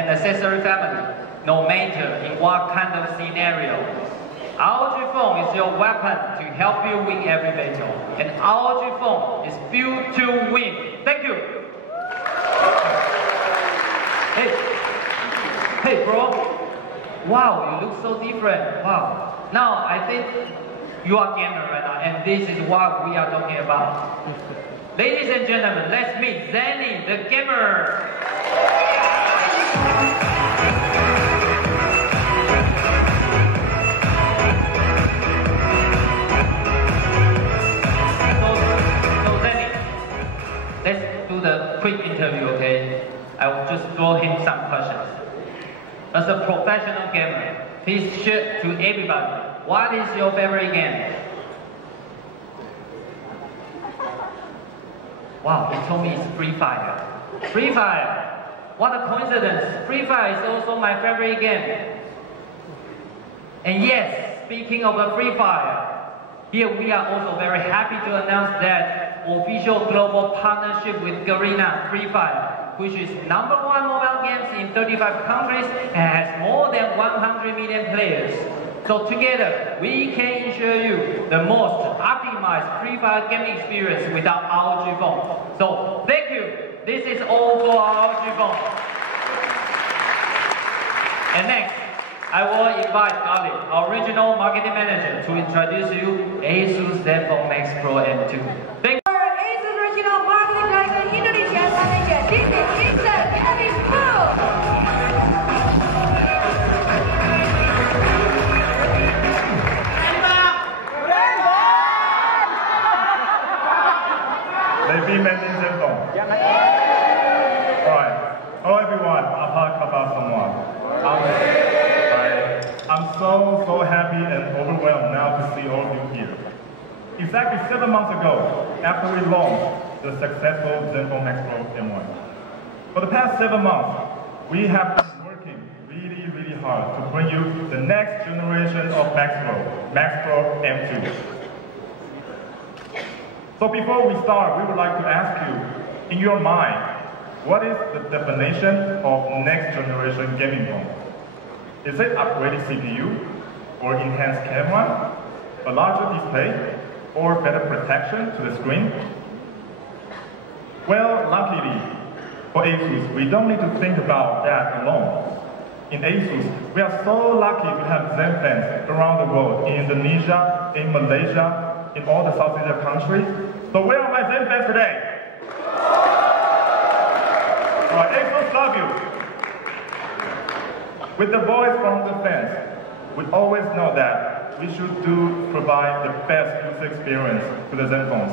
and accessory family, no matter in what kind of scenario. ROG Phone is your weapon to help you win every battle, and ROG Phone is built to win. Thank you. Hey bro. Wow, you look so different. Wow. Now I think you are gamer right now, and this is what we are talking about. Ladies and gentlemen, let's meet Zenny, the gamer. So Zenny, let's do the quick interview, okay? I will just throw him some questions. As a professional gamer, please share to everybody, what is your favorite game? Wow, he told me it's Free Fire. Free Fire! What a coincidence! Free Fire is also my favorite game. And yes, speaking of the Free Fire, here we are also very happy to announce that official global partnership with Garena Free Fire, which is #1 mobile games in 35 countries and has more than 100 million players. So together, we can ensure you the most optimized Free Fire gaming experience with our ROG Phone. So thank you. This is all for our ROG Phone. And next, I will invite Ali, our regional marketing manager, to introduce you Asus Zenfone Max Pro M2. Thank you. Asus regional marketing manager Indonesia manager. This is the gaming phone. Alright. Hello everyone. I'm so happy and overwhelmed now to see all of you here. Exactly 7 months ago, after we launched the successful Zenfone Max Pro M1. For the past 7 months, we have been working really hard to bring you the next generation of Max Pro M2. So before we start, we would like to ask you, in your mind, what is the definition of next generation gaming phone? Is it upgraded CPU, or enhanced camera, a larger display, or better protection to the screen? Well, luckily, for Asus, we don't need to think about that alone. In Asus, we are so lucky to have Zen fans around the world, in Indonesia, in Malaysia, in all the South Asian countries. So where are my Zen fans today? Alright, Asus love you. With the voice from the fans, we always know that we should provide the best user experience to the Zen phones.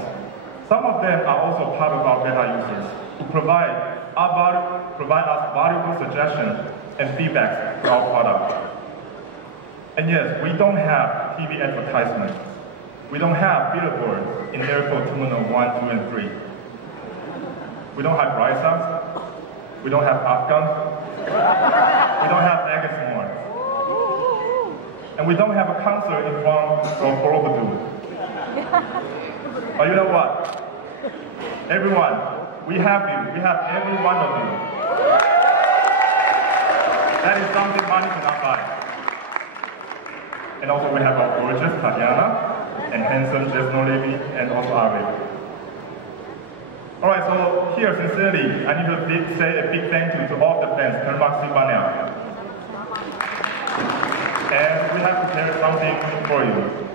Some of them are also part of our beta users, who provide us valuable suggestions and feedback to our product. And yes, we don't have TV advertisements. We don't have billboards in airport terminal 1, 2, and 3. We don't have Raisas. We don't have Afghans. We don't have Agasmore. And we don't have a concert in front of Borobudur. But you know what? Everyone, we have you. We have every one of you. That is something money cannot buy. And also we have our gorgeous Tatiana, and handsome Jesno Levy, and also Ari. Alright, so here, sincerely, I need to say a big thank you to all the fans, Termaksi Banya. And we have prepared something for you.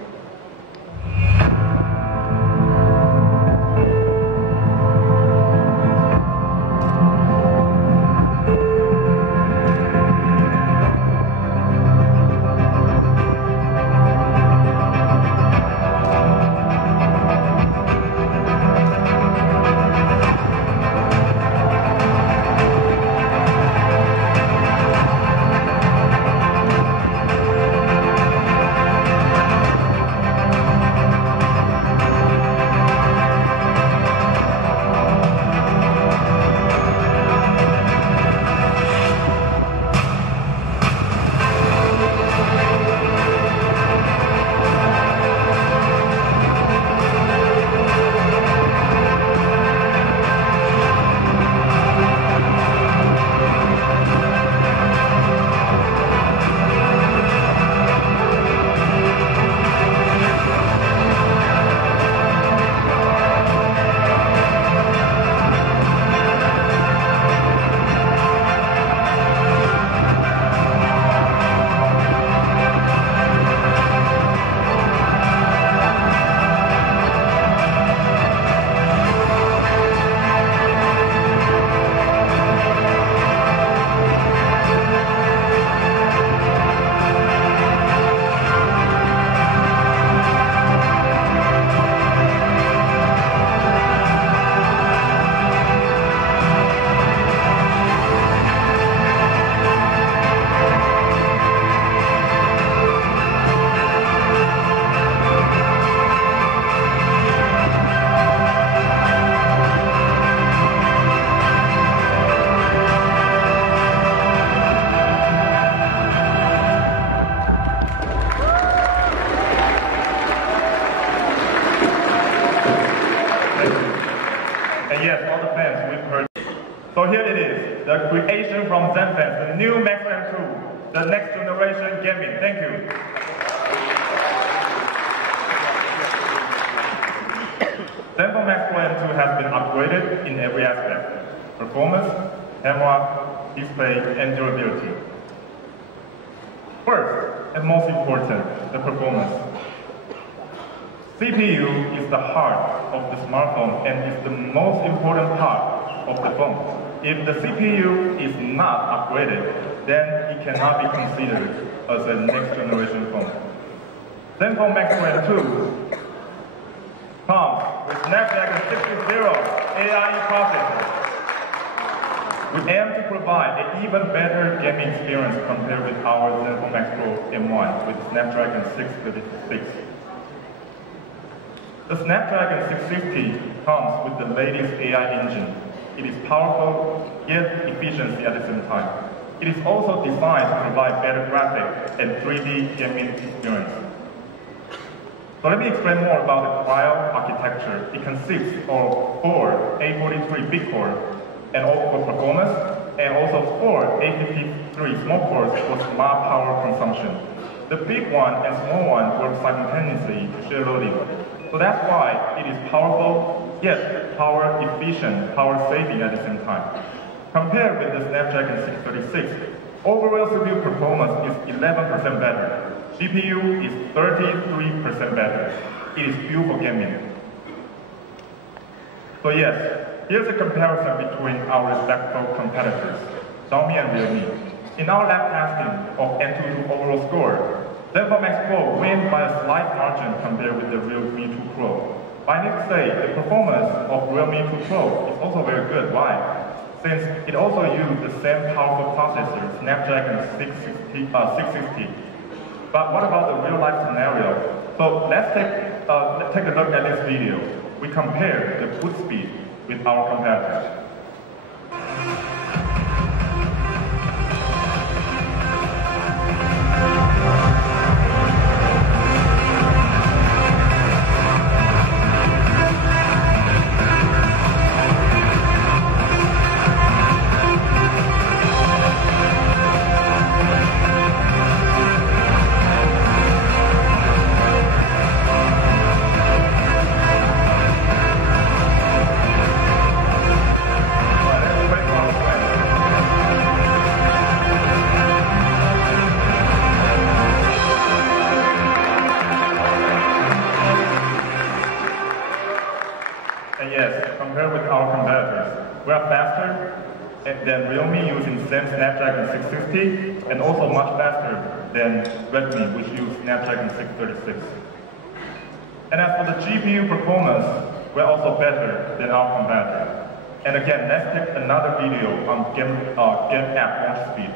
creation from Zenfone, the new Max Pro M2, the next generation gaming. Thank you. Zenfone Max Pro M2 has been upgraded in every aspect: performance, camera, display, and durability. First, and most important, the performance. CPU is the heart of the smartphone and is the most important part of the phone. If the CPU is not upgraded, then it cannot be considered as a next generation phone. Zenfone Max Pro M2 comes with Snapdragon 660 AI processor. We aim to provide an even better gaming experience compared with our Zenfone Max Pro M1 with Snapdragon 636. The Snapdragon 660 comes with the latest AI engine. It is powerful, yet efficiency at the same time. It is also designed to provide better graphics and 3D gaming experience. So let me explain more about the Cryo architecture. It consists of 4 A43 big cores and all for performance, and also 4 A53 small cores for smart power consumption. The big one and small one work simultaneously to share loading. So that's why it is powerful, yet power efficient, power saving at the same time. Compared with the Snapdragon 636, overall CPU performance is 11% better. GPU is 33% better. It is fuel for gaming. So yes, here's a comparison between our respective competitors, Xiaomi and Realme. In our lab testing of Antutu overall score, Zenfone Max Pro wins by a slight margin compared with the Realme 2 Pro. But I need to say, the performance of Realme 2 Pro is also very good. Why? Since it also uses the same powerful processor, Snapdragon 660. But what about the real-life scenario? So let's take a look at this video. We compare the boot speed with our competitors. Compared with our competitors, we are faster than Realme using the same Snapdragon 660 and also much faster than Redmi, which use Snapdragon 636. And as for the GPU performance, we're also better than our competitor. And again, let's take another video on game app launch speed.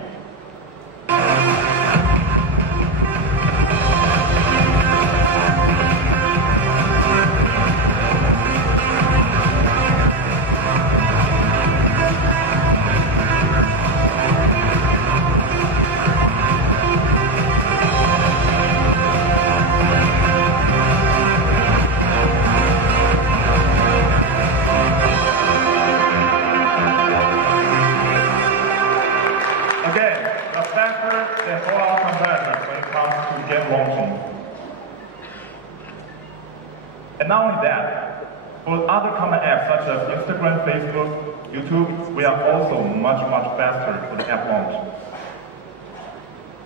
Than all our competitors when it comes to game launching. And not only that, for other common apps such as Instagram, Facebook, YouTube, we are also much faster for the app launch.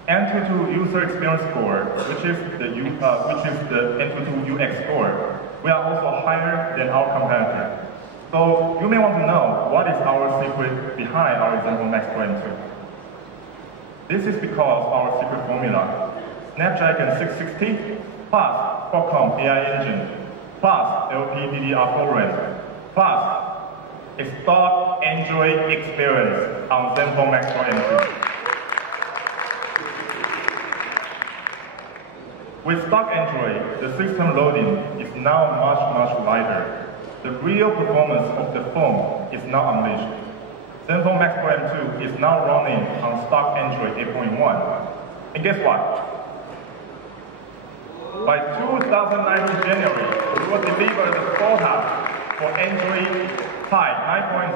Antutu user experience score, which is the Antutu UX score, we are also higher than our competitor. So you may want to know what is our secret behind our Zenfone Max Pro M2. This is because our secret formula, Snapdragon 660 plus Qualcomm AI engine, plus LPDDR4 RAM, plus a stock Android experience on Zenfone Max Pro M2. With stock Android, the system loading is now much lighter. The real performance of the phone is now unleashed. Zenfone Max Pro M2 is now running on stock Android 8.1. And guess what? By 2019 January, we will deliver the product for Android Pie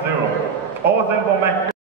9.0. All Zenfone Max